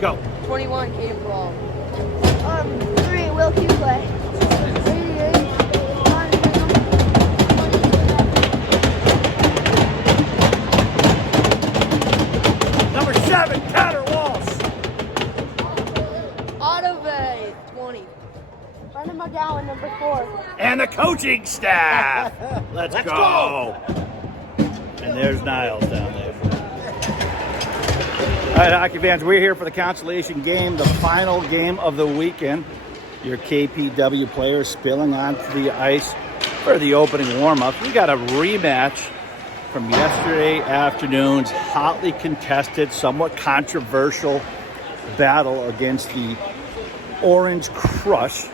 Go. 21, Caden Brawl. 3, Will Q play. 88, Number 7, Connor Walsh. Ottovay, 20. Brendan McGowan, number 4. And the coaching staff. Let's go. And there's Niles down there. All right, hockey fans, we're here for the Consolation game, the final game of the weekend. Your KPW players spilling onto the ice for the opening warm-up. We got a rematch from yesterday afternoon's hotly contested, somewhat controversial battle against the Orange Crush.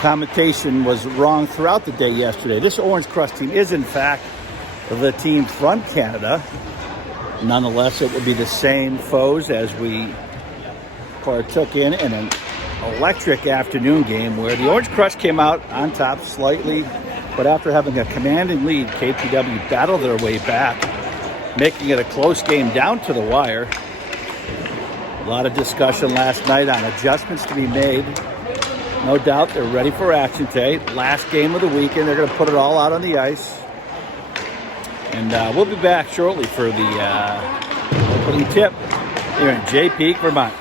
Commentation was wrong throughout the day yesterday. This Orange Crush team is, in fact, the team from Canada. Nonetheless, it would be the same foes as we partook in an electric afternoon game where the Orange Crush came out on top slightly, but after having a commanding lead, KPW battled their way back, making it a close game down to the wire. A lot of discussion last night on adjustments to be made. No doubt they're ready for action today. Last game of the weekend, they're going to put it all out on the ice. And we'll be back shortly for the opening tip here in Jay Peak, Vermont.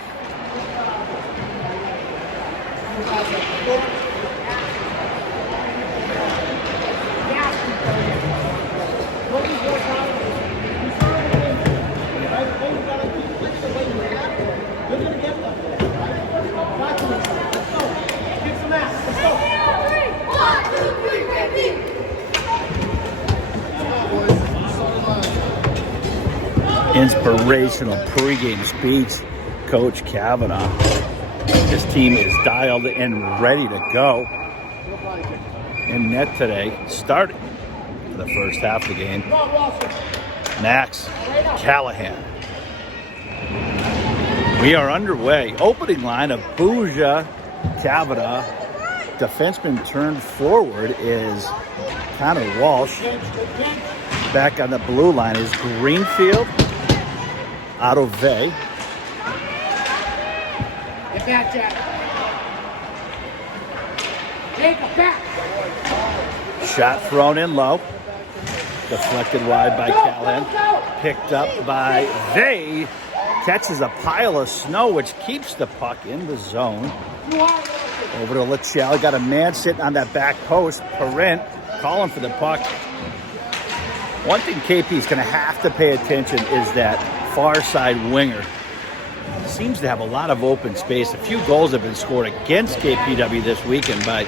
Inspirational pregame speech, Coach Kavanaugh. This team is dialed and ready to go. In net today, starting for the first half of the game, Max Callahan. We are underway. Opening line of Booja, Kavanaugh. Defenseman turned forward is Connor Walsh. Back on the blue line is Greenfield. Ottovay. Get back, Jack. Take a back. Shot thrown in low. Deflected wide by Callahan. Picked up by They. Catches a pile of snow, which keeps the puck in the zone. Over to Lichell. Got a man sitting on that back post. Parent calling for the puck. One thing KP is going to have to pay attention is that far side winger. Seems to have a lot of open space. A few goals have been scored against KPW this weekend by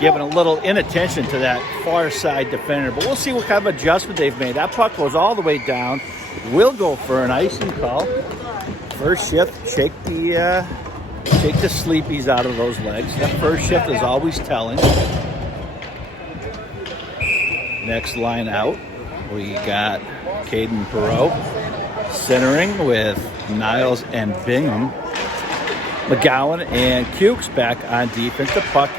giving a little inattention to that far side defender. But we'll see what kind of adjustment they've made. That puck goes all the way down. Will go for an icing call. First shift, shake the sleepies out of those legs. That first shift is always telling. Next line out, we got Caden Perot centering with Niles and Bingham. McGowan and Cukes back on defense. The puck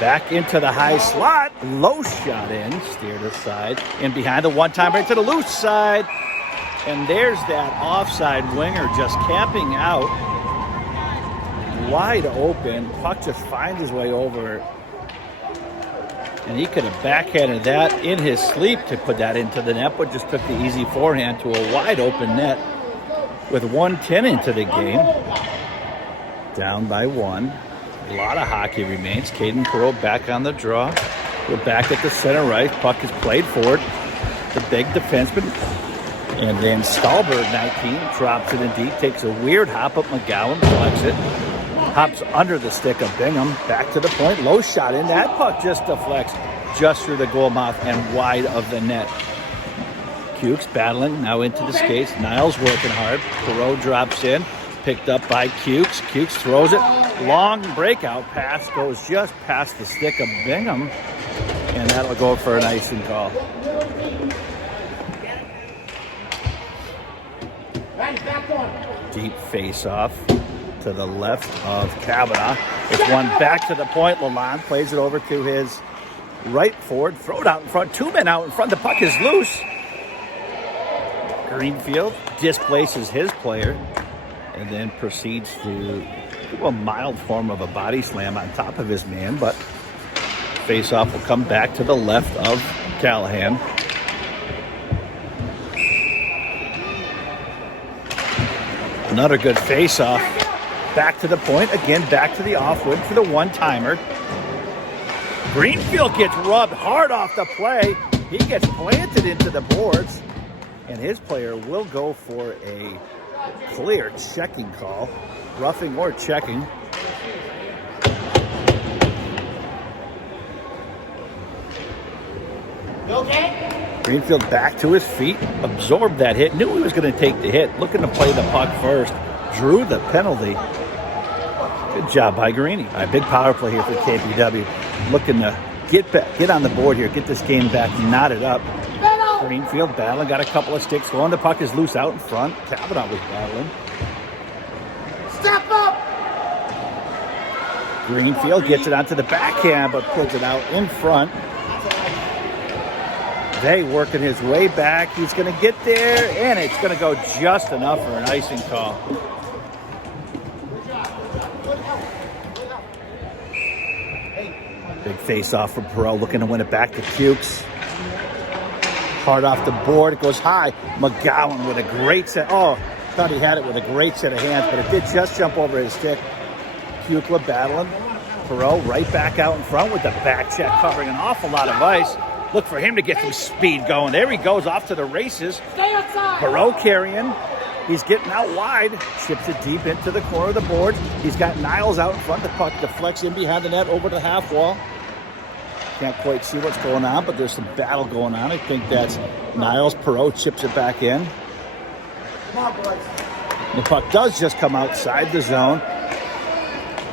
back into the high slot. Low shot in, steered aside. In behind the one-time right to the loose side. And there's that offside winger just camping out. Wide open. Puck just finds his way over. And he could have backhanded that in his sleep to put that into the net, but just took the easy forehand to a wide open net with 1:10 into the game. Down by 1. A lot of hockey remains. Caden Perot back on the draw. We're back at the center right. Puck is played forward. The big defenseman. And then Stahlberg, 19, drops it in deep. Takes a weird hop up. McGowan collects it. Hops under the stick of Bingham. Back to the point. Low shot in. That puck just deflects just through the goal mouth and wide of the net. Cukes battling now into the skates. Niles working hard. Perot drops in. Picked up by Cukes. Cukes throws it. Long breakout pass goes just past the stick of Bingham. And that'll go for an icing call. Deep face-off to the left of Kavanaugh. It's one back to the point. Lalonde plays it over to his right forward. Throw it out in front. 2 men out in front. The puck is loose. Greenfield displaces his player and then proceeds to do a mild form of a body slam on top of his man, but face-off will come back to the left of Callahan. Another good face-off. Back to the point. Again, back to the off-wood for the one-timer. Greenfield gets rubbed hard off the play. He gets planted into the boards. And his player will go for a clear checking call. Roughing or checking. Okay? Greenfield back to his feet, absorbed that hit, knew he was going to take the hit, looking to play the puck first, drew the penalty. Good job by Greeny. All right, big power play here for KPW. Looking to get on the board here, get this game back knotted up. Greenfield battling, got a couple of sticks going. The puck is loose out in front. Kavanaugh was battling. Step up! Greenfield gets it onto the backhand, but puts it out in front. They working his way back. He's going to get there, and it's going to go just enough for an icing call. Big face-off for Perot, looking to win it back to Fuchs. Hard off the board, it goes high. McGowan with a great set. Oh, thought he had it with a great set of hands, but it did just jump over his stick. Kukla battling. Perot right back out in front with the back check, covering an awful lot of ice. Look for him to get some speed going. There he goes, off to the races. Stay outside! Perot carrying. He's getting out wide. Chips it deep into the corner of the board. He's got Niles out in front. The puck deflects in behind the net over the half wall. Can't quite see what's going on, but there's some battle going on. I think that's Niles. Perot chips it back in. Come on, boys. The puck does just come outside the zone.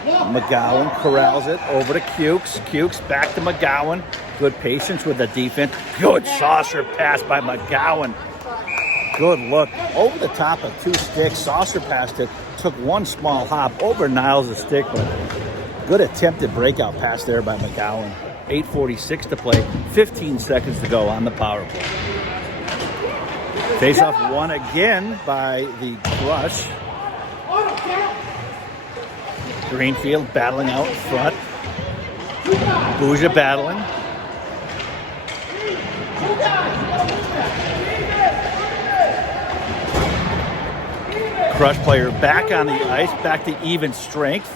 McGowan corrals it over to Cukes. Cukes back to McGowan. Good patience with the defense. Good saucer pass by McGowan. Good look. Over the top of two sticks. Saucer passed it. Took one small hop over Niles' stick, but good attempted breakout pass there by McGowan. 8:46 to play. 15 seconds to go on the power play. Face-off won again by the Crush. Greenfield battling out in front. Bouja battling. Crush player back on the ice, back to even strength.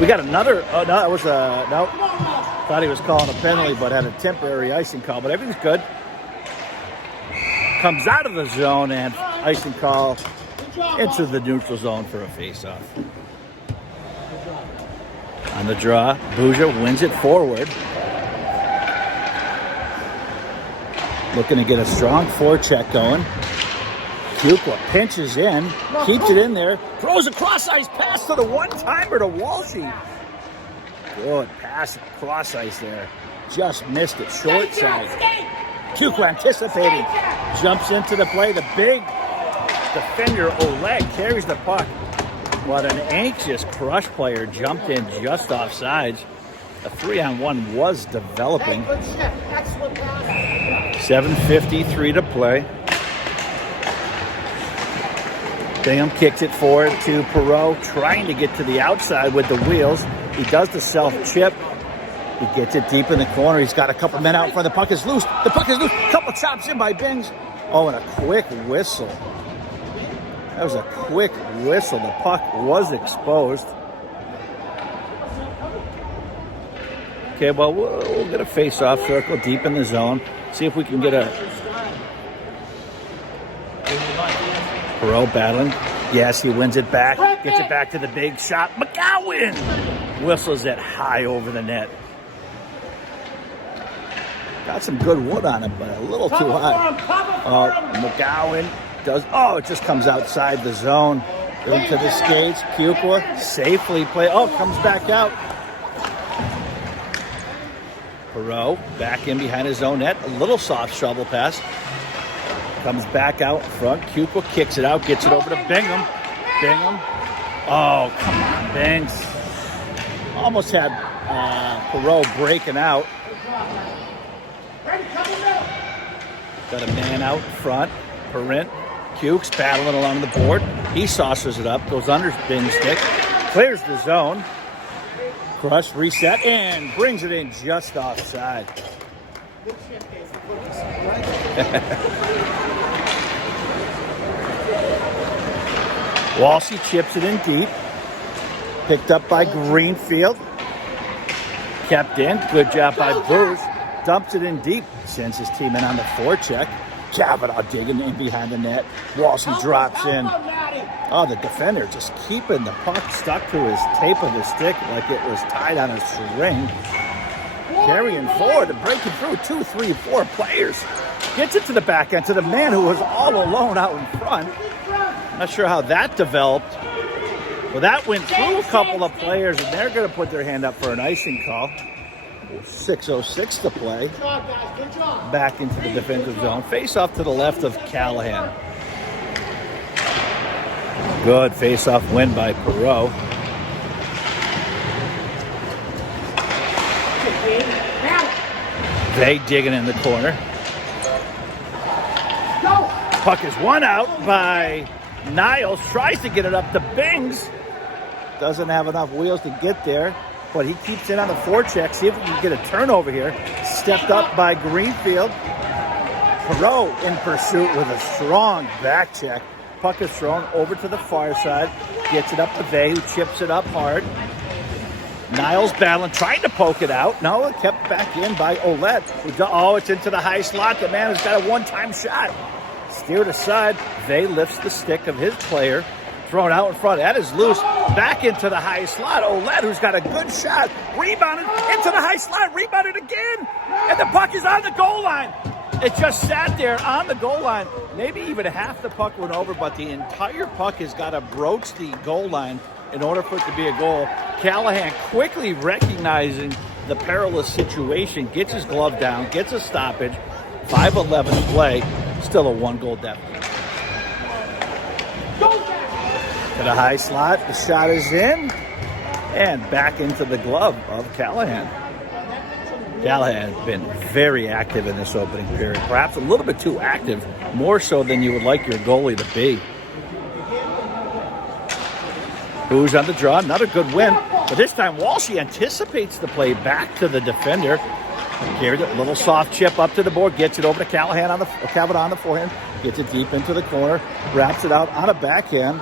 We got another, that was a, no, thought he was calling a penalty, but had a temporary icing call, but everything's good. Comes out of the zone and icing call into the neutral zone for a face-off. On the draw, Bouja wins it forward. Looking to get a strong forecheck going. Kukla pinches in, keeps it in there, throws a cross-ice pass to the one-timer to Walshy. Good pass cross ice there. Just missed it, short side. Kukla anticipating, jumps into the play. The big defender Oleg carries the puck. What an anxious Crush player jumped in just off sides. A 3-on-1 was developing. 7:53 to play. Bingham kicks it forward to Perot, trying to get to the outside with the wheels. He does the self-chip. He gets it deep in the corner. He's got a couple men out in front. The puck is loose. The puck is loose. Couple chops in by Bings. Oh, and a quick whistle. That was a quick whistle. The puck was exposed. Okay, well, we'll get a face-off circle deep in the zone. See if we can get a... Perot battling. Yes, he wins it back. Gets it back to the big shot. McGowan whistles it high over the net. Got some good wood on it, but a little too high. McGowan does... Oh, it just comes outside the zone. Into the skates. Kukla safely play... Oh, comes back out. Perot back in behind his own net. A little soft shovel pass. Comes back out in front. Kukla kicks it out. Gets it over to Bingham. Bingham. Oh, come on, Banks. Almost had Perot breaking out. Got a man out front. Perrint, Cukes battling along the board. He saucers it up, goes under Bing's stick, clears the zone. Crush, reset, and brings it in just offside. Walshy chips it in deep. Picked up by Greenfield. Kept in. Good job by Booz. Dumps it in deep. Sends his team in on the forecheck. Kavanaugh digging in behind the net. Walshy drops in. Oh, the defender just keeping the puck stuck to his tape of his stick like it was tied on a string. Carrying forward and breaking through 2, 3, 4 players. Gets it to the back end to the man who was all alone out in front. Not sure how that developed. Well, that went through a couple of players, and they're going to put their hand up for an icing call. 6:06 to play. Back into the defensive zone. Face off to the left of Callahan. Good face-off win by Perot. They digging in the corner. Puck is one out by Niles. Tries to get it up to Bings. Doesn't have enough wheels to get there, but he keeps in on the forecheck. See if we can get a turnover here. Stepped up by Greenfield. Perot in pursuit with a strong back check. Puck is thrown over to the far side. Gets it up to Vay, who chips it up hard. Niles battling, trying to poke it out. No, it kept back in by Ouellette. Oh, it's into the high slot. The man has got a one-time shot. Steered aside. Vay lifts the stick of his player. Thrown out in front. That is loose. Back into the high slot. Ouellette, who's got a good shot. Rebounded into the high slot. Rebounded again. And the puck is on the goal line. It just sat there on the goal line. Maybe even half the puck went over, but the entire puck has got to broach the goal line in order for it to be a goal. Callahan quickly recognizing the perilous situation, gets his glove down, gets a stoppage. 5:11 to play. Still a one-goal deficit. To the high slot, the shot is in, and back into the glove of Callahan. Callahan has been very active in this opening period, perhaps a little bit too active, more so than you would like your goalie to be. Who's on the draw? Another good win, but this time Walshy anticipates the play back to the defender. Carried it, a little soft chip up to the board, gets it over to Callahan on the forehand, gets it deep into the corner, wraps it out on a backhand.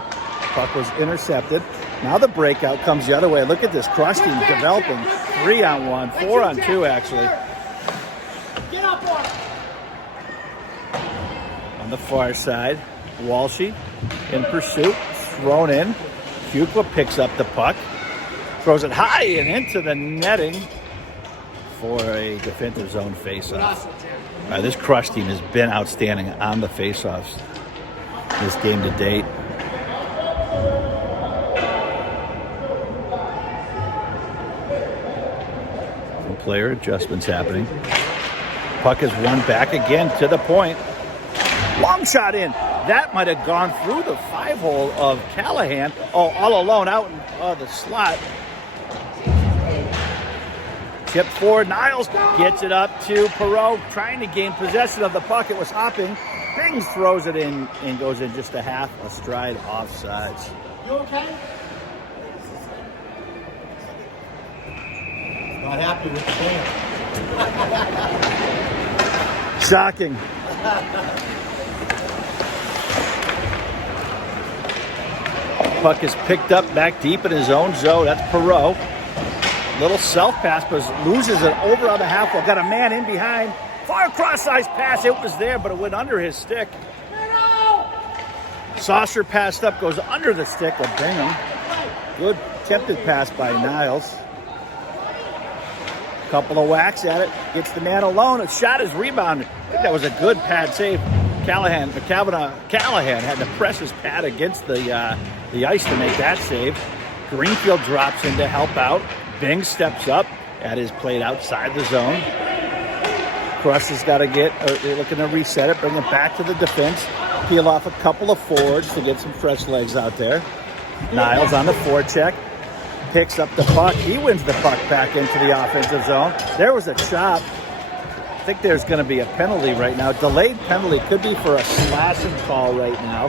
Puck was intercepted. Now the breakout comes the other way. Look at this crush team developing 3-on-1, 4-on-2 actually. On the far side, Walshy in pursuit, thrown in. Kukla picks up the puck, throws it high and into the netting for a defensive zone faceoff. This crush team has been outstanding on the faceoffs this game to date. Some player adjustments happening. Puck is won back again to the point. Long shot in. That might have gone through the 5-hole of Callahan. Oh, all alone out in the slot. Tip forward, Niles gets it up to Perot, trying to gain possession of the puck. It was hopping. Bings throws it in and goes in just a half a stride offsides. You okay? Not happy with the game. Shocking. Puck is picked up back deep in his own zone. That's Perot. Little self-pass, but loses it over on the half wall. Got a man in behind. Far cross-ice pass. It was there, but it went under his stick. Saucer passed up, goes under the stick of Bingham. Good attempted pass by Niles. Couple of whacks at it. Gets the man alone. A shot is rebounded. I think that was a good pad save. Callahan had to press his pad against the ice to make that save. Greenfield drops in to help out. Bing steps up at his plate outside the zone. Crush has got to they're looking to reset it, bring it back to the defense, peel off a couple of forwards to get some fresh legs out there. Niles on the forecheck, picks up the puck. He wins the puck back into the offensive zone. There was a chop. think there's going to be a penalty right now. Delayed penalty could be for a slashing call right now.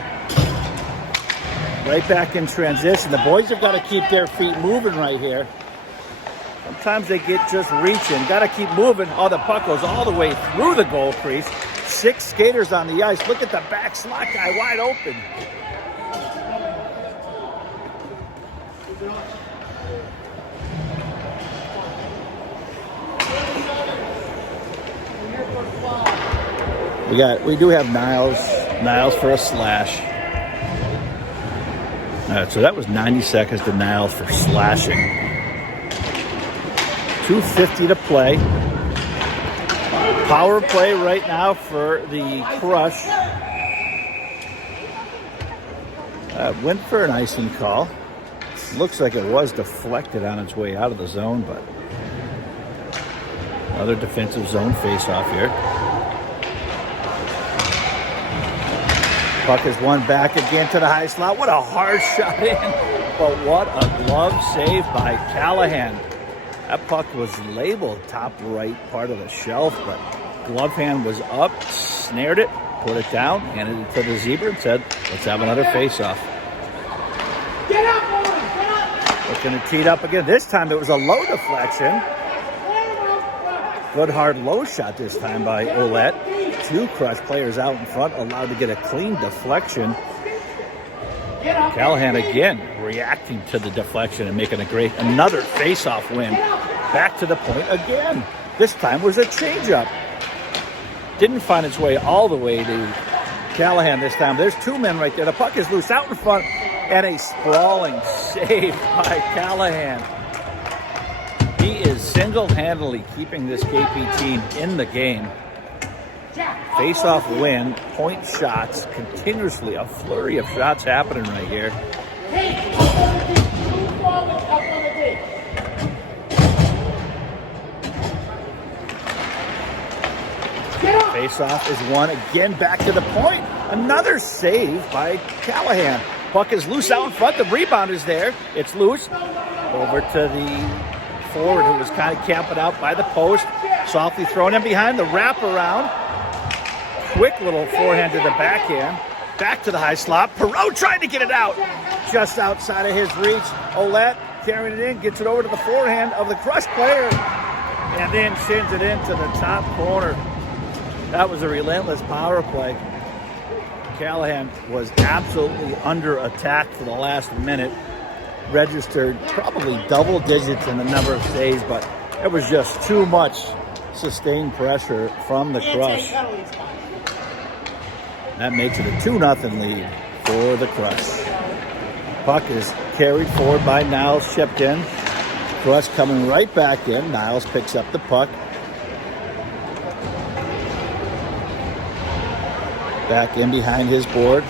Right back in transition. The boys have got to keep their feet moving right here. Sometimes they get just reaching. Got to keep moving. Oh, the puck goes all the way through the goal crease. 6 skaters on the ice. Look at the back slot guy wide open. We do have Niles for a slash. So that was 90 seconds to Niles for slashing. 2:50 to play. Power play right now for the Crush. Went for an icing call. Looks like it was deflected on its way out of the zone, but another defensive zone face-off here. Puck is won back again to the high slot. What a hard shot in, but what a glove save by Callahan. That puck was labeled top right part of the shelf, but glove hand was up, snared it, put it down, handed it to the zebra and said, let's have another face-off. Get up, boys! Get up! Looking to tee it up again. This time it was a low deflection. Good hard low shot this time by Ouellette. 2 Crush players out in front, allowed to get a clean deflection. Callahan again reacting to the deflection and making another face-off win. Back to the point again. This time was a change-up. Didn't find its way all the way to Callahan this time. There's 2 men right there. The puck is loose out in front, and a sprawling save by Callahan. He is single-handedly keeping this KP team in the game. Face-off win, point shots, continuously a flurry of shots happening right here. Face-off is won again, back to the point. Another save by Callahan. Puck is loose out in front. The rebound is there. It's loose. Over to the forward who was kind of camping out by the post. Softly thrown in behind the wraparound. Quick little forehand to the backhand. Back to the high slot. Perreault trying to get it out. Just outside of his reach. Ouellette carrying it in. Gets it over to the forehand of the Crush player. And then shins it into the top corner. That was a relentless power play. Callahan was absolutely under attack for the last minute. Registered probably double digits in the number of saves, but it was just too much sustained pressure from the Crush. That makes it a 2-0 lead for the Crush. Puck is carried forward by Niles, chipped in. Crush coming right back in. Niles picks up the puck. Back in behind his board.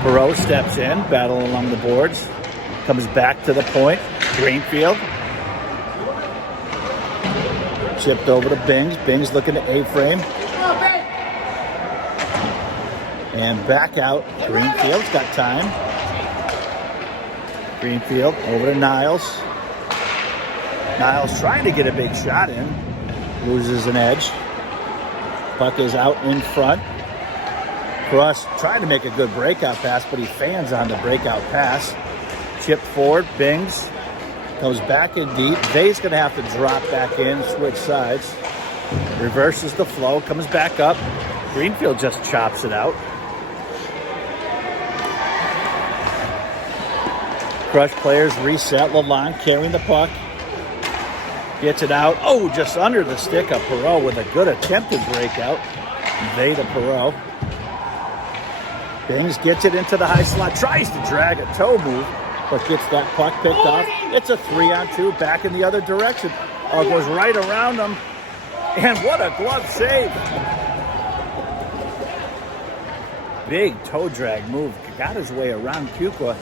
Perreault steps in, battle along the boards. Comes back to the point. Greenfield. Chipped over to Bings. Bings looking to A-frame. And back out. Greenfield's got time. Greenfield over to Niles. Niles trying to get a big shot in. Loses an edge. Puck is out in front. Crush trying to make a good breakout pass, but he fans on the breakout pass. Chipped forward. Bings goes back in deep. Vay's going to have to drop back in, switch sides. Reverses the flow, comes back up. Greenfield just chops it out. Crush players reset. Lalonde carrying the puck. Gets it out. Oh, just under the stick of Perreault with a good attempted breakout. Vay to Perreault. Bings gets it into the high slot. Tries to drag a toe move, but gets that puck picked off. It's a 3-on-2 back in the other direction. Oh, goes right around him. And what a glove save. Big toe drag move. Got his way around Kukla.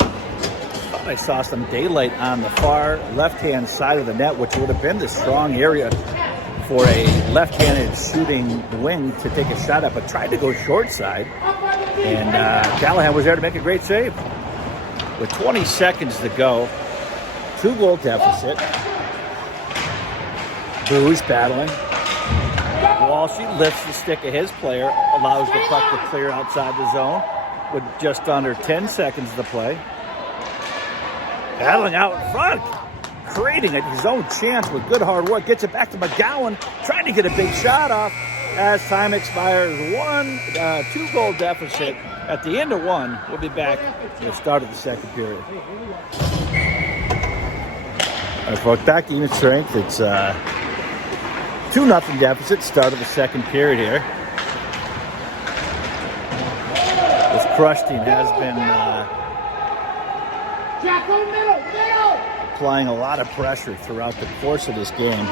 Thought I saw some daylight on the far left-hand side of the net, which would have been the strong area for a left-handed shooting wing to take a shot at, but tried to go short side. And Callahan was there to make a great save. With 20 seconds to go, 2-goal deficit. Booze battling. Walshy lifts the stick of his player, allows the puck to clear outside the zone with just under 10 seconds to play. Battling out in front, creating his own chance with good hard work. Gets it back to McGowan, trying to get a big shot off as time expires. 2-goal deficit at the end of one. We'll be back at the start of the second period. All right, folks, back to even strength. It's 2-0 deficit, start of the second period here. This Crush team has been applying a lot of pressure throughout the course of this game.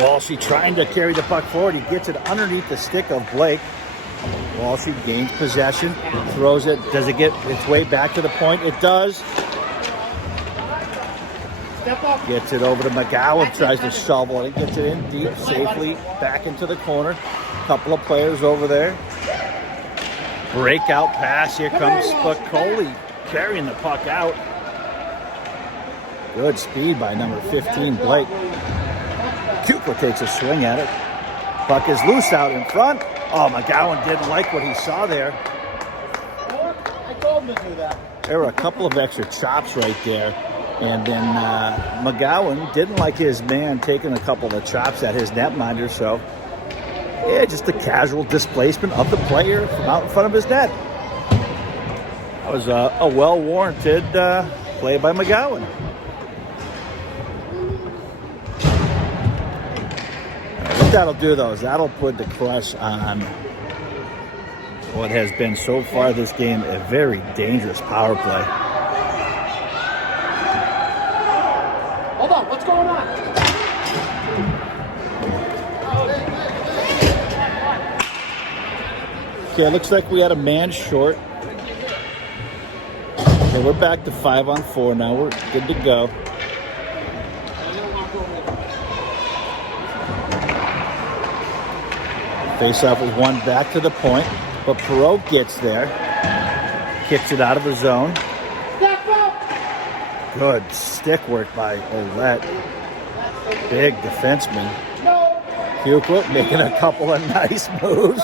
Walshy trying to carry the puck forward. He gets it underneath the stick of Blake. Walshy gains possession, throws it. Does it get its way back to the point? It does. Gets it over to McGowan, tries to shovel it. Gets it in deep, safely, back into the corner. Couple of players over there. Breakout pass. Here comes Spicoli carrying the puck out. Good speed by number 15, Blake. Cooper takes a swing at it. Puck is loose out in front. Oh, McGowan didn't like what he saw there. I told him to do that. There were a couple of extra chops right there. And then McGowan didn't like his man taking a couple of chops at his netminder. So, yeah, just a casual displacement of the player from out in front of his net. That was a well-warranted play by McGowan. What that'll do, though, is that'll put the Crush on what has been so far this game a very dangerous power play. Hold on, what's going on? Okay, it looks like we had a man short. Okay, we're back to 5-on-4 now. We're good to go. Face-off with one back to the point, but Perot gets there. Kicks it out of the zone. Good stick work by Ouellette. Big defenseman. Hukwa making a couple of nice moves.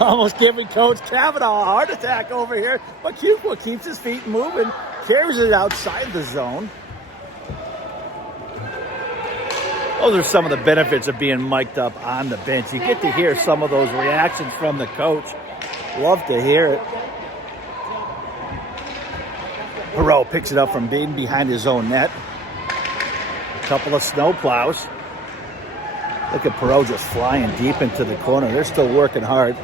Almost giving Coach Kavanaugh a heart attack over here. But Hukwa keeps his feet moving. Carries it outside the zone. Those are some of the benefits of being mic'd up on the bench. You get to hear some of those reactions from the coach. Love to hear it. Perot picks it up from being behind his own net. A couple of snow plows. Look at Perot just flying deep into the corner. They're still working hard.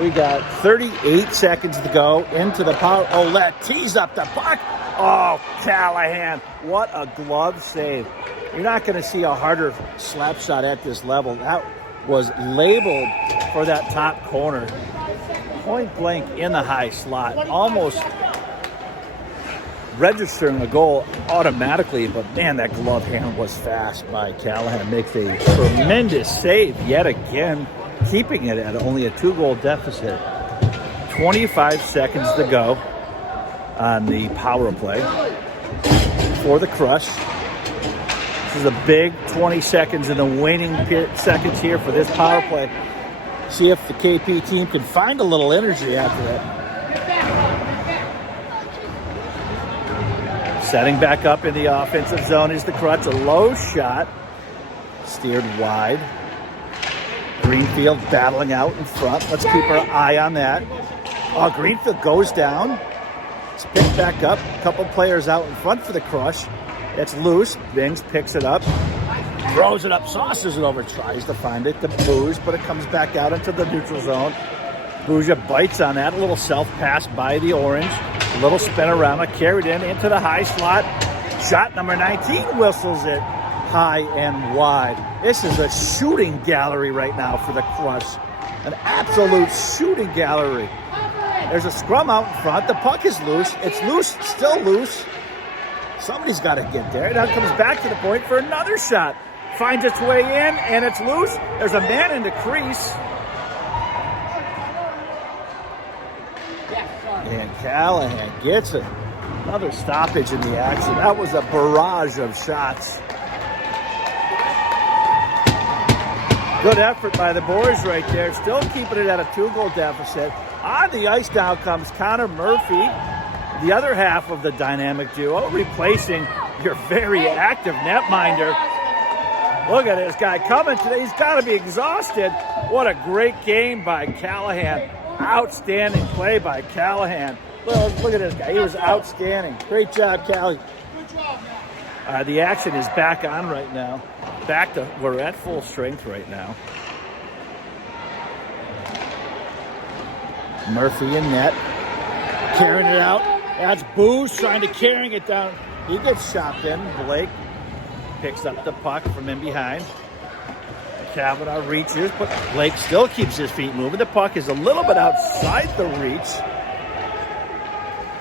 We got 38 seconds to go into the power. Ouellette tees up the puck. Oh, Callahan. What a glove save. You're not going to see a harder slap shot at this level. That was labeled for that top corner. Point blank in the high slot. Almost registering the goal automatically, but man, that glove hand was fast by Callahan. Makes a tremendous save yet again, keeping it at only a 2-goal deficit. 25 seconds to go on the power play for the Crush. This is a big 20 seconds in the waning seconds here for this power play. See if the KP team can find a little energy after it. Setting back up in the offensive zone is the Crush. A low shot. Steered wide. Greenfield battling out in front. Let's keep our eye on that. Oh, Greenfield goes down. It's picked back up. A couple players out in front for the Crush. It's loose. Bings picks it up. Throws it up. Saucers it over. Tries to find it. The Booge, but it comes back out into the neutral zone. Booja bites on that. A little self-pass by the Orange. A little spinorama carried into the high slot. Shot number 19 whistles it high and wide. This is a shooting gallery right now for the Crush. An absolute shooting gallery. There's a scrum out in front. The puck is loose. It's loose, still loose. Somebody's got to get there. Now it comes back to the point for another shot. Finds its way in, and it's loose. There's a man in the crease. And Callahan gets it. Another stoppage in the action. That was a barrage of shots. Good effort by the boys right there. Still keeping it at a 2-goal deficit. On the ice now comes Connor Murphy, the other half of the dynamic duo, replacing your very active netminder. Look at this guy coming today. He's got to be exhausted. What a great game by Callahan. Outstanding play by Callahan. Look at this guy. He was outstanding. Great job, Callie. The action is back on right now. We're at full strength right now. Murphy in net. Carrying it out. That's Booze trying to carrying it down. He gets chopped in. Blake picks up the puck from in behind. Kavanaugh reaches, but Blake still keeps his feet moving. The puck is a little bit outside the reach.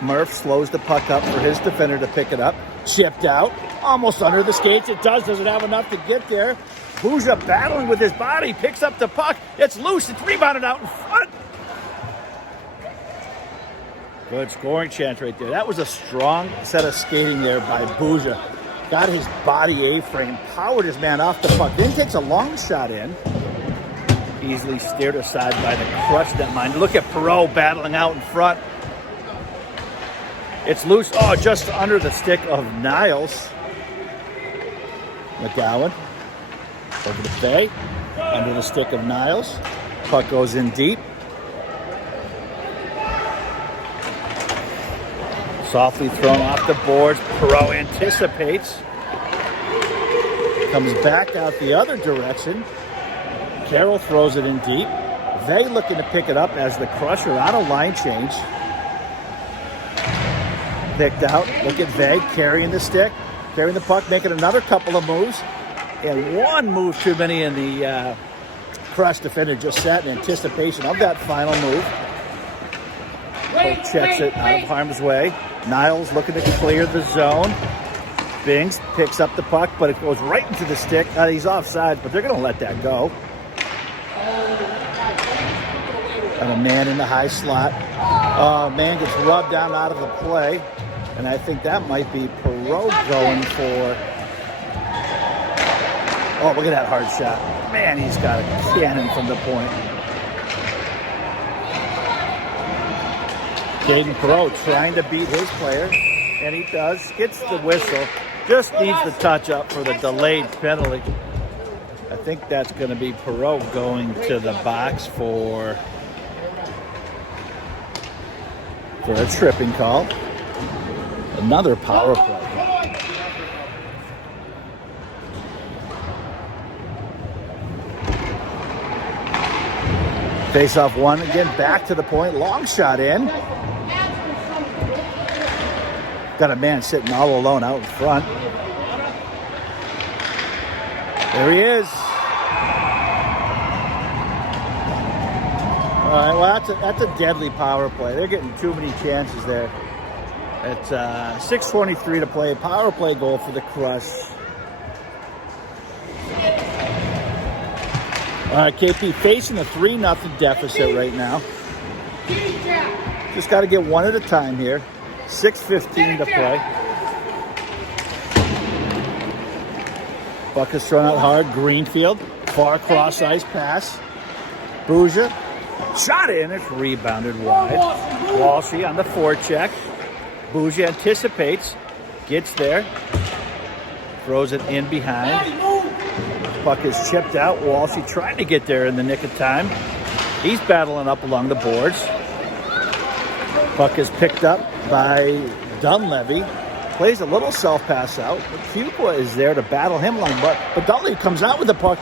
Murph slows the puck up for his defender to pick it up. Chipped out, almost under the skates. Doesn't have enough to get there. Bouja battling with his body, picks up the puck. It's loose, it's rebounded out in front. Good scoring chance right there. That was a strong set of skating there by Bouja. Got his body A-frame, powered his man off the puck, then takes a long shot in. Easily steered aside by the crushed netminder. Look at Perreault battling out in front. It's loose, just under the stick of Niles. McGowan over to Bay, under the stick of Niles. Puck goes in deep. Softly thrown off the boards. Perreault anticipates. Comes back out the other direction. Carroll throws it in deep. They looking to pick it up as the Crusher on a line change. Picked out. Look at Veg carrying the stick. Carrying the puck, making another couple of moves. And one move too many, and the Crush defender just sat in anticipation of that final move. Checks it out of harm's way. Niles looking to clear the zone. Bings picks up the puck, but it goes right into the stick. He's offside, but they're going to let that go. And a man in the high slot. Man gets rubbed down out of the play. And I think that might be Perreault going for... Oh, look at that hard shot. Man, he's got a cannon from the point. Caden Perreault trying to beat his player, and he does. Gets the whistle. Just needs the touch up for the delayed penalty. I think that's going to be Perreault going to the box for a tripping call. Another power play. Face off one again, back to the point, long shot in. Got a man sitting all alone out in front. There he is. All right, well, that's a deadly power play. They're getting too many chances there. It's 6:23 to play. Power play goal for the Crush. KP facing a 3-0 deficit right now. Just got to get one at a time here. 6:15 to play. Buck is thrown out hard. Greenfield. Far cross ice pass. Bouja. Shot in. It's rebounded wide. Walshy on the forecheck. Bouja anticipates. Gets there. Throws it in behind. Puck is chipped out. Walshy trying to get there in the nick of time. He's battling up along the boards. Puck is picked up by Dunleavy. Plays a little self-pass out. Fuqua is there to battle him along, but Dunleavy comes out with the puck.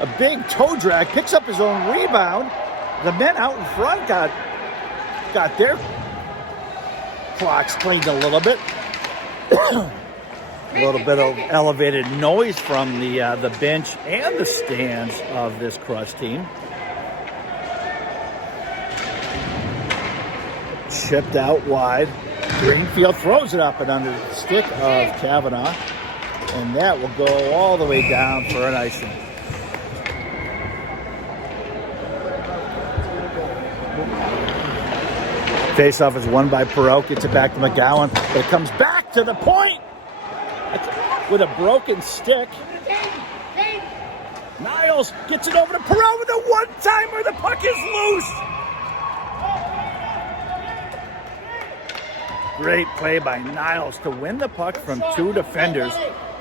A big toe drag. Picks up his own rebound. The men out in front got their clocks cleaned a little bit. A little bit of elevated noise from the bench and the stands of this Crush team. Chipped out wide. Greenfield throws it up and under the stick of Kavanaugh. And that will go all the way down for an icing. Face-off is won by Perreault. Gets it back to McGowan. But it comes back to the point with a broken stick. Niles gets it over to Perot with a one-timer. The puck is loose. Great play by Niles to win the puck from two defenders.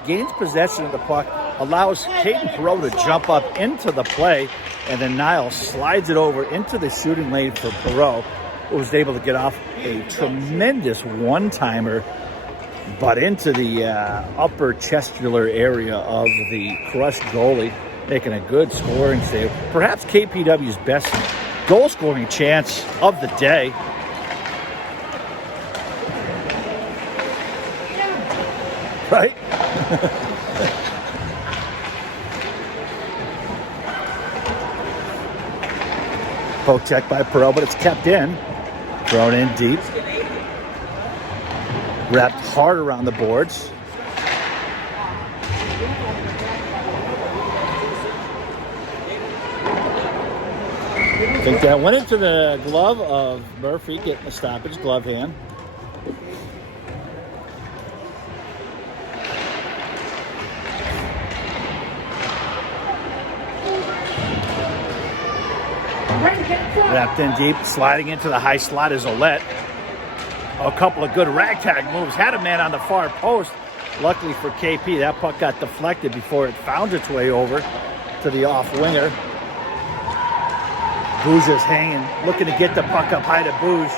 Gains possession of the puck, allows Caden Perot to jump up into the play, and then Niles slides it over into the shooting lane for Perot, who was able to get off a tremendous one-timer, but into the upper chestular area of the crushed goalie, making a good scoring save. Perhaps KPW's best goal-scoring chance of the day. Right? Poke check by Perot, but it's kept in. Thrown in deep. Wrapped hard around the boards. I think that went into the glove of Murphy, getting the stoppage, glove hand. Wrapped in deep, sliding into the high slot is Olette. A couple of good ragtag moves. Had a man on the far post. Luckily for KP, that puck got deflected before it found its way over to the off winger. Booge is hanging, looking to get the puck up high to Booge.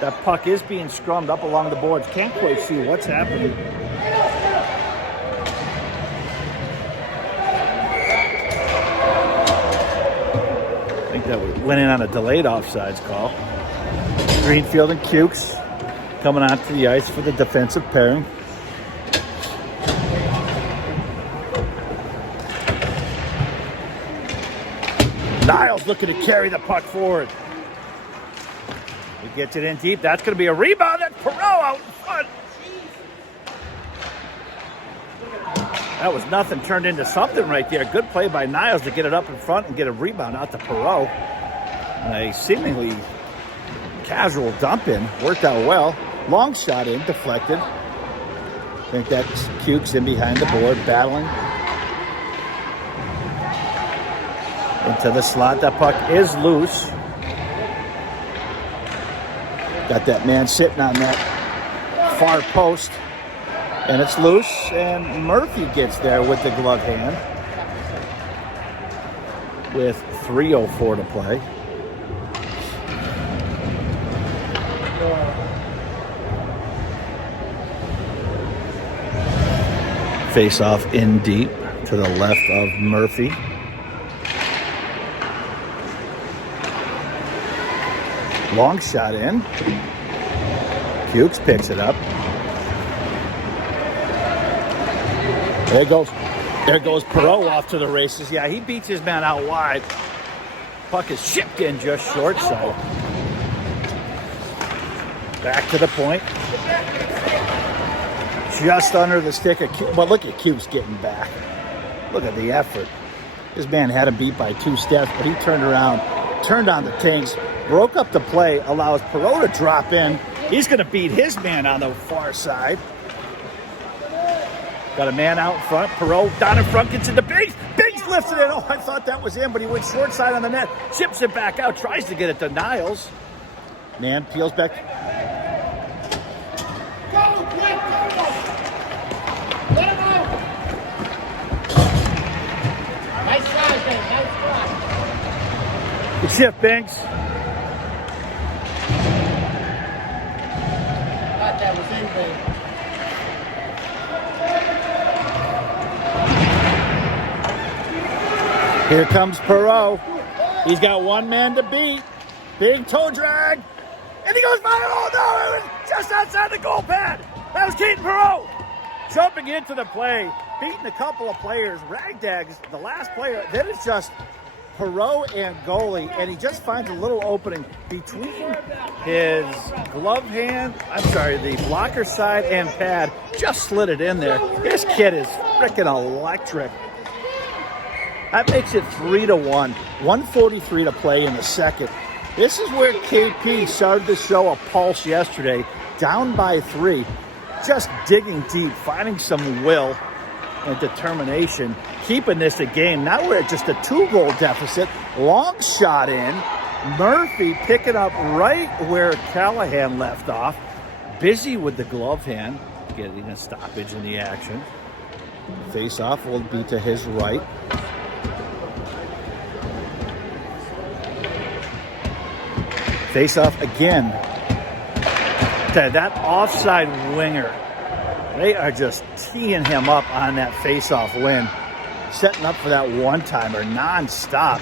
That puck is being scrummed up along the boards. Can't quite see what's happening. That went in on a delayed offsides call. Greenfield and Cukes coming onto the ice for the defensive pairing. Niles looking to carry the puck forward. He gets it in deep. That's going to be a rebound. That's Perot out in front. That was nothing turned into something right there. Good play by Niles to get it up in front and get a rebound out to Perot. And a seemingly casual dump in. Worked out well. Long shot in, deflected. I think that's Cukes in behind the board, battling. Into the slot. That puck is loose. Got that man sitting on that far post. And it's loose, and Murphy gets there with the glove hand with 3:04 to play. Face off in deep to the left of Murphy. Long shot in. Cukes picks it up. There goes Perot off to the races. Yeah, he beats his man out wide. Puck is shipped in just short side. Back to the point. Just under the stick of Cukes. But look at Cukes getting back. Look at the effort. His man had him beat by 2 steps, but he turned around, turned on the tanks, broke up the play, allows Perot to drop in. He's going to beat his man on the far side. Got a man out in front. Perot down in front, gets into Biggs. Biggs lifts it in. Oh, I thought that was in, but he went short side on the net. Chips it back out. Tries to get it to Niles. Man peels back. Go, quick, go! Let him out! Nice try, Ben. Nice try. Good shift, Biggs. Thought that was in, Ben. Here comes Perot. He's got one man to beat. Big toe drag. And he goes by. Oh, no. It was just outside the goal pad. That was Keaton Perot. Jumping into the play. Beating a couple of players. Ragdags, the last player. Then it's just Perot and goalie. And he just finds a little opening between his glove hand. The blocker side and pad. Just slid it in there. This kid is freaking electric. That makes it 3-1. 1:43 to play in the second. This is where KP started to show a pulse yesterday. Down by 3. Just digging deep, finding some will. and determination, keeping this a game. Now we're at just a 2-goal deficit. Long shot in. Murphy picking up right where Callahan left off. Busy with the glove hand, getting a stoppage in the action. Face-off will be to his right. Face-off again to that offside winger. They are just teeing him up on that face-off win. Setting up for that one-timer non-stop.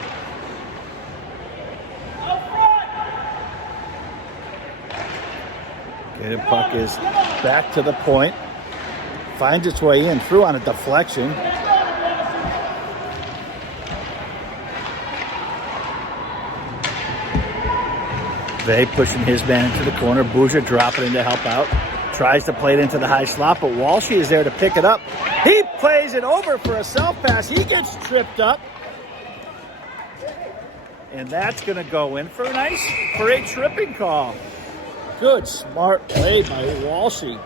The puck is back to the point. Finds its way in, through on a deflection. Vey pushing his man into the corner. Bouger dropping in to help out. Tries to play it into the high slot, but Walshy is there to pick it up. He plays it over for a self-pass. He gets tripped up. And that's going to go in for a tripping call. Good, smart play by Walshy.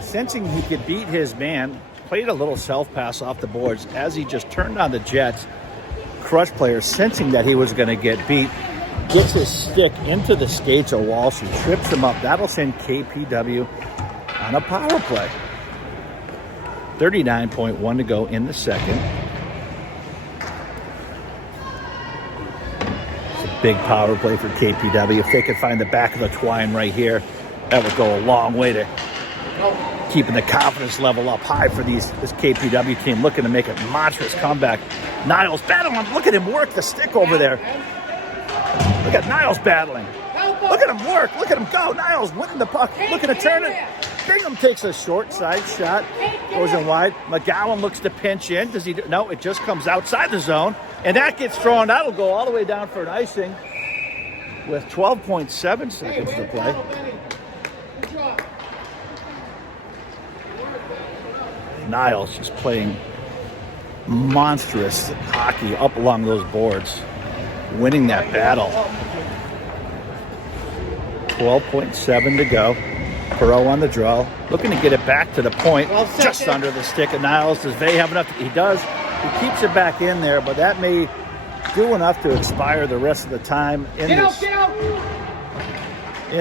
Sensing he could beat his man, played a little self-pass off the boards as he just turned on the Jets. Crush player, sensing that he was going to get beat, gets his stick into the skates of Walshy, trips him up. That'll send KPW on a power play. 39.1 to go in the second. Big power play for KPW. If they could find the back of the twine right here, that would go a long way to keeping the confidence level up high for this KPW team, looking to make a monstrous comeback. Niles battling. Look at him work the stick over there. Look at Niles battling. Look at him work. Look at him go. Niles winning the puck. Looking to turn it. Bingham takes a short side shot. Goes in wide. McGowan looks to pinch in. Does he? No, it just comes outside the zone. And that gets thrown. That'll go all the way down for an icing with 12.7 seconds to play. Niles just playing monstrous hockey up along those boards, winning that battle. 12.7 to go. Perot on the draw, looking to get it back to the point, just under the stick of Niles. Does Vey have enough? He does. He keeps it back in there, but that may do enough to expire the rest of the time in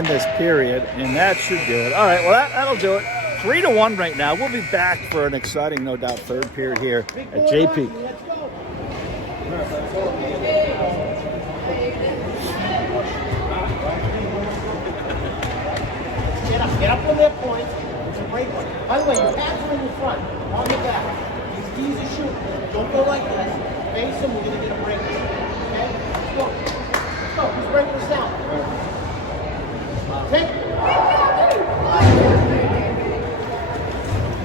this period, and that should do it. All right, well, that'll do it. 3-1 right now. We'll be back for an exciting, no doubt, third period here at Jay Peak. Get up on their points. It's a great one. By the way, your pads are in the front, on the back. He's easy shooting. Don't go like this. Face him, we're going to get a break. Okay? Let's go. Let's go. Who's breaking us down? Okay?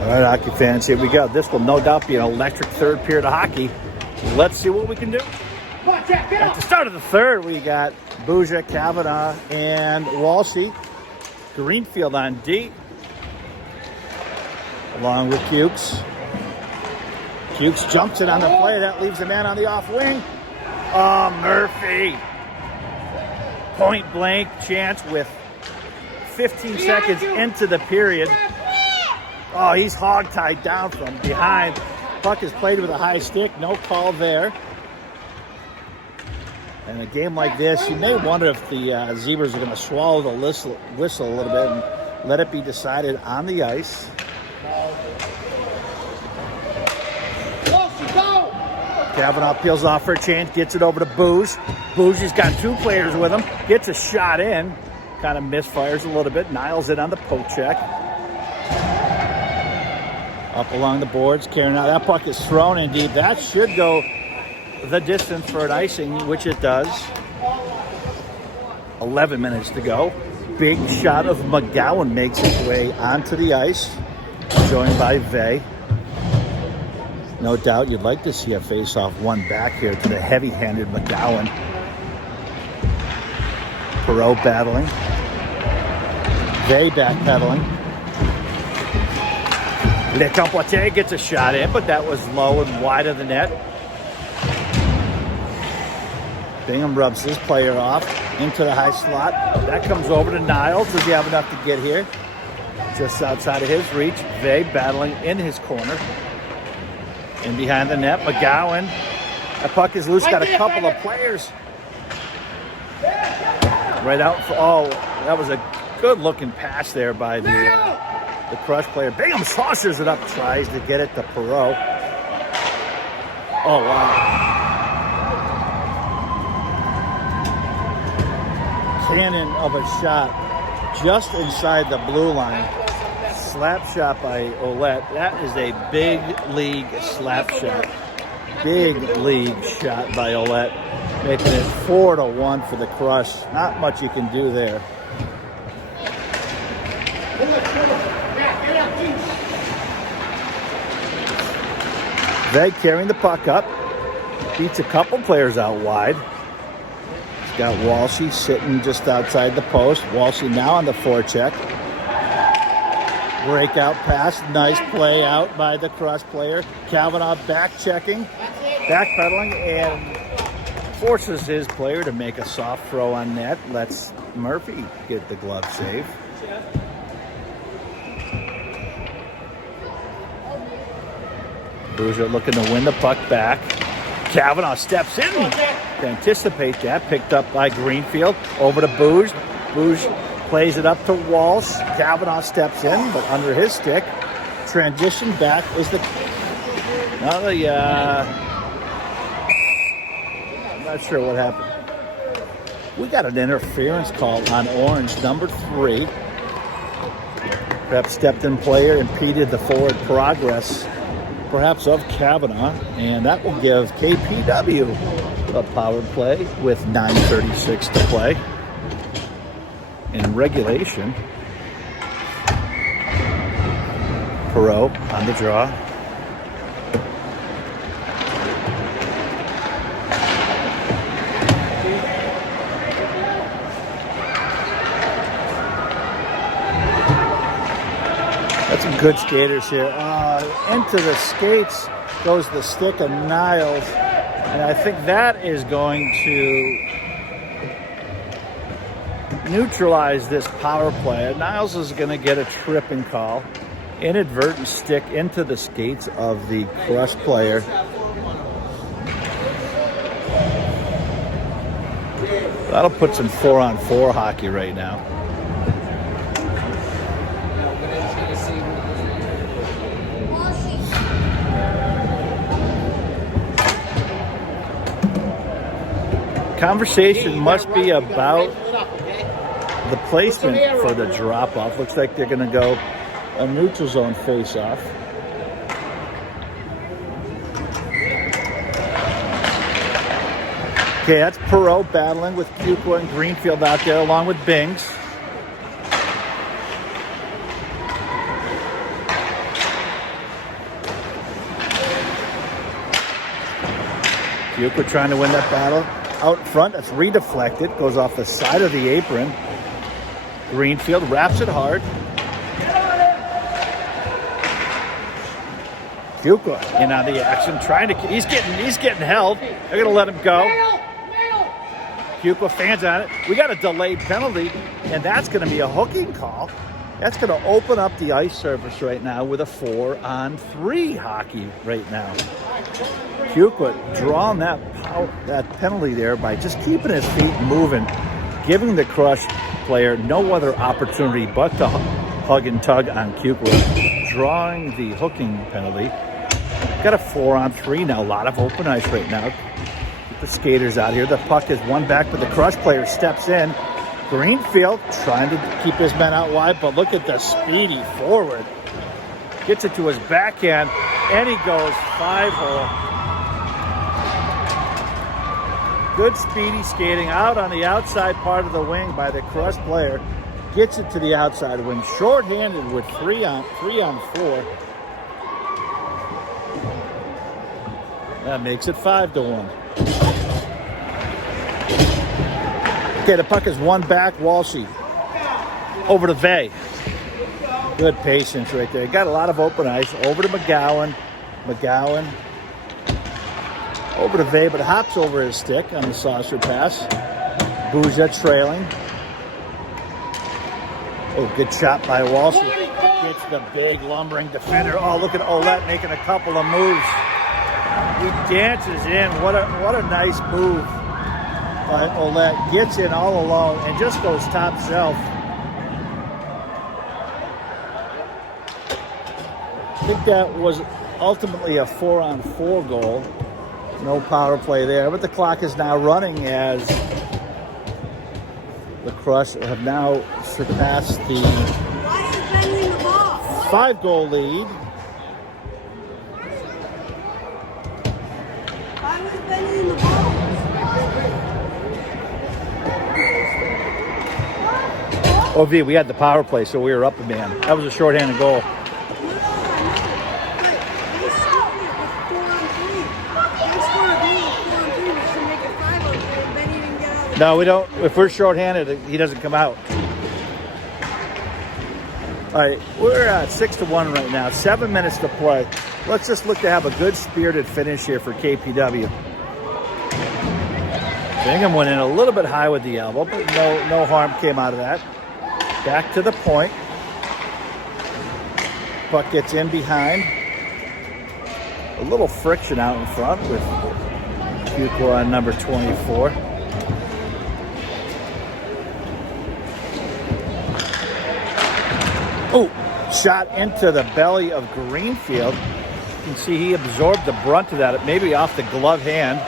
All right, hockey fans, here we go. This will no doubt be an electric third period of hockey. Let's see what we can do. At the start of the third, we got Bouger, Kavanaugh, and Walshy. Greenfield on D, along with Cukes. Cukes jumps it on the play. That leaves a man on the off wing. Oh, Murphy. Point blank chance with 15 seconds into the period. Oh, he's hog-tied down from behind. Puck is played with a high stick. No call there. In a game like this, you may wonder if the Zebras are going to swallow the whistle a little bit and let it be decided on the ice. Kavanaugh peels off for a change, gets it over to Booze. Booze has got two players with him, gets a shot in, kind of misfires a little bit, Niles it on the poke check. Up along the boards, carrying out. That puck is thrown in deep. That should go the distance for an icing, which it does. 11 minutes to go. Big shot of McGowan makes its way onto the ice, joined by Vey. No doubt you'd like to see a face-off one back here to the heavy-handed McGowan. Perot battling. Vey backpedaling. Le Compoitier gets a shot in, but that was low and wide of the net. Bingham rubs his player off into the high slot. That comes over to Niles. Does he have enough to get here? Just outside of his reach. Vey battling in his corner. In behind the net, McGowan. The puck is loose, got a couple of players. Right out for, oh, that was a good looking pass there by the Crush player. Bingham saucers it up, tries to get it to Perot. Oh, wow. Cannon of a shot just inside the blue line. Slap shot by Ouellette. That is a big league slap shot. Big league shot by Ouellette, making it 4-1 for the Crush. Not much you can do there. Veg carrying the puck up. Beats a couple players out wide. He's got Walshy sitting just outside the post. Walshy now on the forecheck. Breakout pass. Nice play out by the Crush player. Kavanaugh back checking. Backpedaling and forces his player to make a soft throw on net. Lets Murphy get the glove save. Bouger looking to win the puck back. Kavanaugh steps in to anticipate that. Picked up by Greenfield. Over to Bouge. Bouge plays it up to Walsh. Kavanaugh steps in, but under his stick. Transition back is the... I'm not sure what happened. We got an interference call on Orange, number 3. Perhaps stepped in player, impeded the forward progress, perhaps of Kavanaugh, and that will give KPW a power play with 9:36 to play. In regulation, Perot on the draw. That's some good skaters here. Into the skates goes the stick of Niles. And I think that is going to neutralize this power play. Niles is going to get a tripping call. Inadvertent stick into the skates of the Crush player. That'll put some 4-on-4 hockey right now. Conversation must be about the placement for the drop-off. Looks like they're going to go a neutral zone face-off. Okay, that's Perot battling with Kukla and Greenfield out there along with Bings. Kukla trying to win that battle. Out in front, that's redeflected, goes off the side of the apron. Greenfield wraps it hard. Kukla in on the action, trying to, he's getting held. They're gonna let him go. Kukla fans on it. We got a delayed penalty, and that's gonna be a hooking call. That's gonna open up the ice surface right now with a 4-on-3 hockey right now. Kukla drawing that penalty there by just keeping his feet moving, giving the Crush player no other opportunity but to hug and tug on Kukla, drawing the hooking penalty. Got a 4-on-3 now, a lot of open ice right now. Get the skaters out here. The puck is one back, but the Crush player steps in. Greenfield trying to keep his men out wide, but look at the speedy forward. Gets it to his backhand, and he goes 5-hole. Good speedy skating out on the outside part of the wing by the Crush player. Gets it to the outside wing, shorthanded with 3-on-4. That makes it 5-1. Okay, the puck is one back, Walshy. Over to Vey. Good patience right there. Got a lot of open ice. Over to McGowan. McGowan. Over to Vey, but hops over his stick on the saucer pass. Bouja trailing. Oh, good shot by Walshy. Gets the big lumbering defender. Oh, look at Ouellette making a couple of moves. He dances in. What a nice move by Olette. Gets in all alone and just goes top shelf. I think that was ultimately a 4-on-4 goal. No power play there, but the clock is now running as the Crush have now surpassed the 5-goal lead. Oh, V, we had the power play, so we were up a man. That was a shorthanded goal. No, we don't. If we're shorthanded, he doesn't come out. All right, we're at 6-1 right now. 7 minutes to play. Let's just look to have a good spirited finish here for KPW. Bingham went in a little bit high with the elbow, but no harm came out of that. Back to the point. Puck gets in behind. A little friction out in front with Q4 on number 24. Oh, shot into the belly of Greenfield. You can see he absorbed the brunt of that, maybe off the glove hand.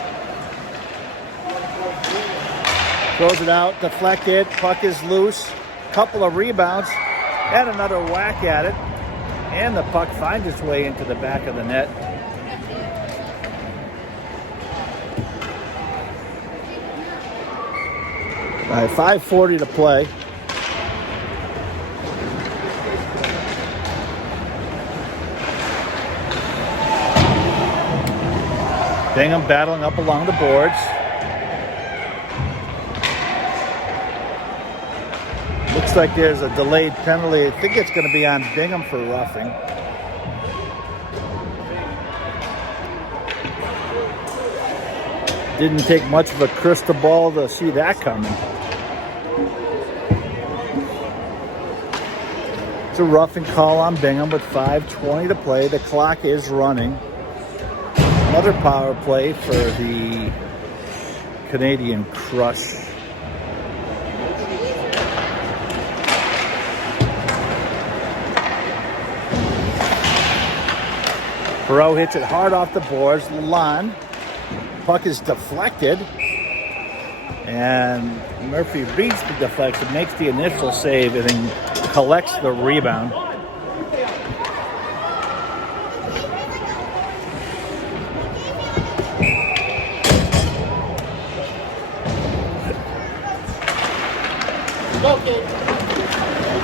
Throws it out, deflected, puck is loose. Couple of rebounds, and another whack at it. And the puck finds its way into the back of the net. All right, 5:40 to play. Bingham battling up along the boards. Looks like there's a delayed penalty. I think it's going to be on Bingham for roughing. Didn't take much of a crystal ball to see that coming. It's a roughing call on Bingham with 5:20 to play. The clock is running. Another power play for the Canadian Crush. Perot hits it hard off the boards. Lon. Puck is deflected. And Murphy reads the deflection, makes the initial save, and then collects the rebound.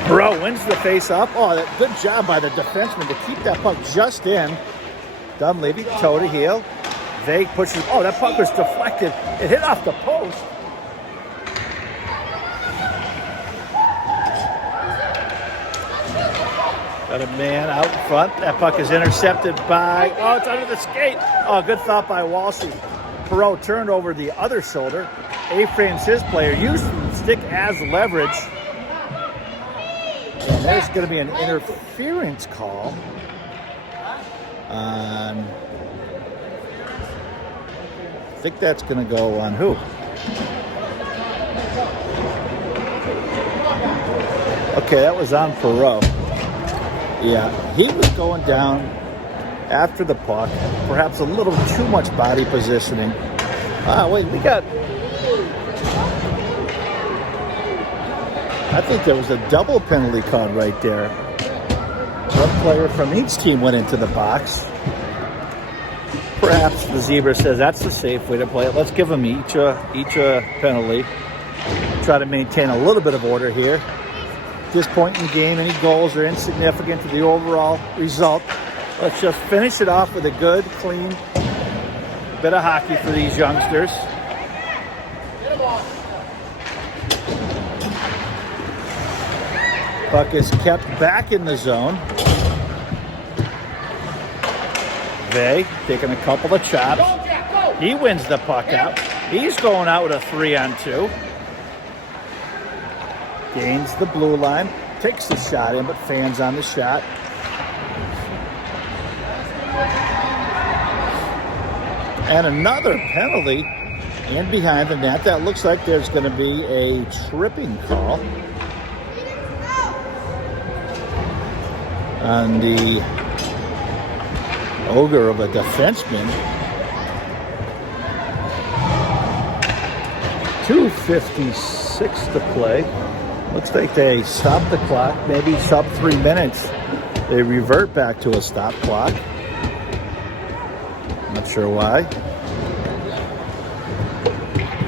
Perot wins the face-off. Oh, good job by the defenseman to keep that puck just in. Dunleavy, toe to heel. Vague pushes. Oh, that puck was deflected. It hit off the post. Got a man out in front. That puck is intercepted by. Oh, it's under the skate. Oh, good thought by Walshy. Perot turned over the other shoulder. A-frames his player. Used the stick as leverage. And there's going to be an interference call on. I think that's going to go on who? Okay, that was on Perot. Yeah, he was going down after the puck. Perhaps a little too much body positioning. Ah, wait, we got. I think there was a double penalty card right there. One player from each team went into the box. Perhaps the Zebra says that's the safe way to play it. Let's give them each a penalty. Try to maintain a little bit of order here. At this point in the game, any goals are insignificant to the overall result. Let's just finish it off with a good, clean bit of hockey for these youngsters. Puck is kept back in the zone. Vay taking a couple of chops. He wins the puck out. He's going out with a 3-on-2. Gains the blue line. Takes the shot in, but fans on the shot. And another penalty in behind the net. That looks like there's going to be a tripping call on the ogre of a defenseman. 2:56 to play. Looks like they stopped the clock, maybe sub 3 minutes. They revert back to a stop clock. Not sure why.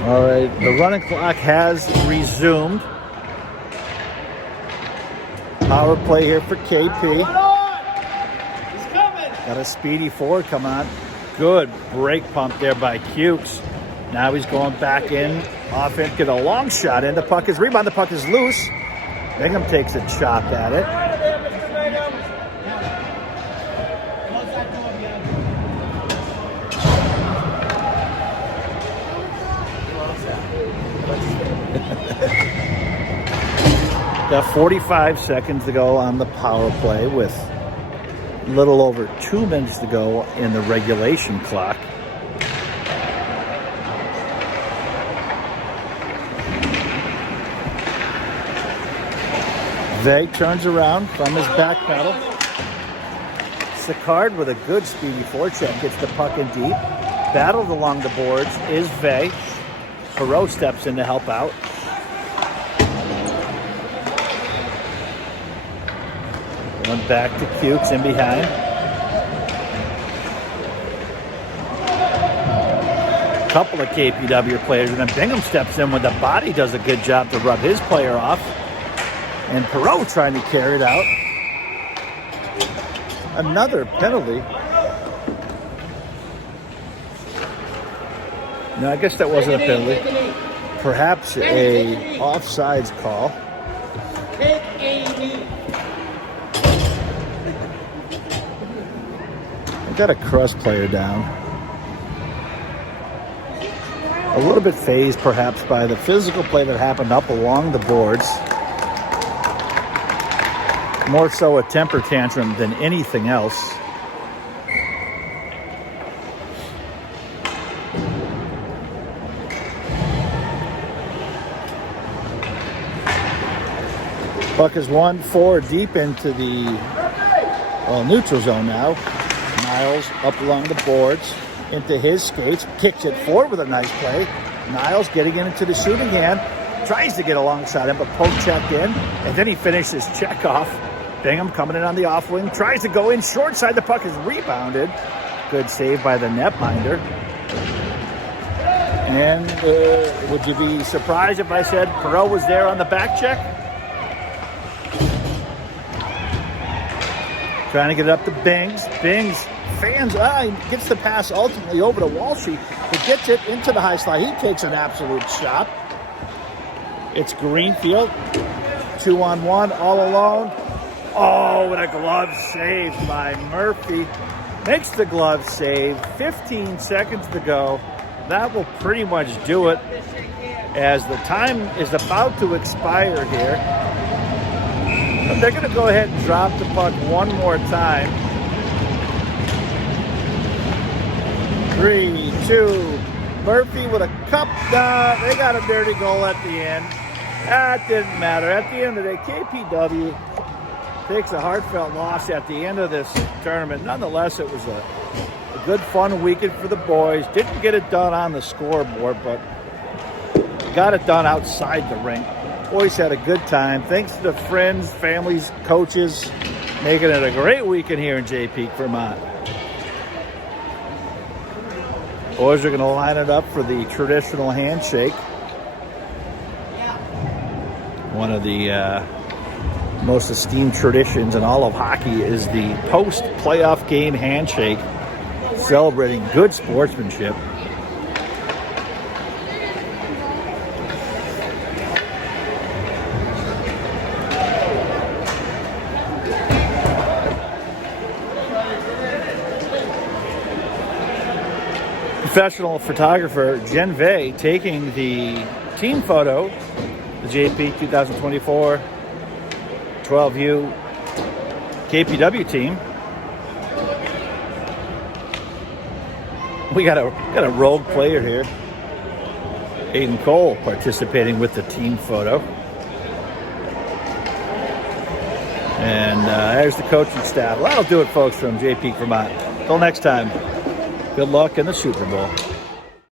All right, the running clock has resumed. Power play here for KP. Got a speedy forward come on. Good brake pump there by Cukes. Now he's going back in. Offense, get a long shot in. The puck is rebound. The puck is loose. Bingham takes a chop at it. Got 45 seconds to go on the power play with a little over 2 minutes to go in the regulation clock. Vay turns around from his back pedal. Sicard with a good speedy forecheck gets the puck in deep. Battled along the boards is Vay. Perot steps in to help out. One back to Cukes in behind. Couple of KPW players, and then Bingham steps in with the body, does a good job to rub his player off. And Perot trying to carry it out. Another penalty. No, I guess that wasn't a penalty. Perhaps a offsides call. I got a Crust player down. A little bit phased perhaps by the physical play that happened up along the boards. More so a temper tantrum than anything else. Puck is 1-4 deep into the neutral zone now. Niles up along the boards into his skates, kicks it forward with a nice play. Niles getting into the shooting hand, tries to get alongside him, but poke checked in, and then he finishes check off. Bingham coming in on the off wing, tries to go in short side. The puck is rebounded. Good save by the netminder. And would you be surprised if I said Perot was there on the back check? Trying to get it up to Bings. Bings fans, he gets the pass ultimately over to Walshy. He gets it into the high slot. He takes an absolute shot. It's Greenfield. 2-on-1, all alone. Oh, and a glove save by Murphy. Makes the glove save. 15 seconds to go. That will pretty much do it as the time is about to expire here. But they're going to go ahead and drop the puck one more time. 3, 2. Murphy with a cup. They got a dirty goal at the end. That didn't matter. At the end of the day, KPW takes a heartfelt loss at the end of this tournament. Nonetheless, it was a good, fun weekend for the boys. Didn't get it done on the scoreboard, but got it done outside the rink. Boys had a good time. Thanks to the friends, families, coaches, making it a great weekend here in Jay Peak, Vermont. Boys are going to line it up for the traditional handshake. One of the most esteemed traditions in all of hockey is the post-playoff game handshake, celebrating good sportsmanship. Professional photographer Jen Vay taking the team photo, the Jay Peak 2024 12U KPW team. We got a rogue player here. Aiden Cole participating with the team photo. And there's the coaching staff. Well, that'll do it, folks, from Jay Peak, Vermont. Till next time, good luck in the Super Bowl.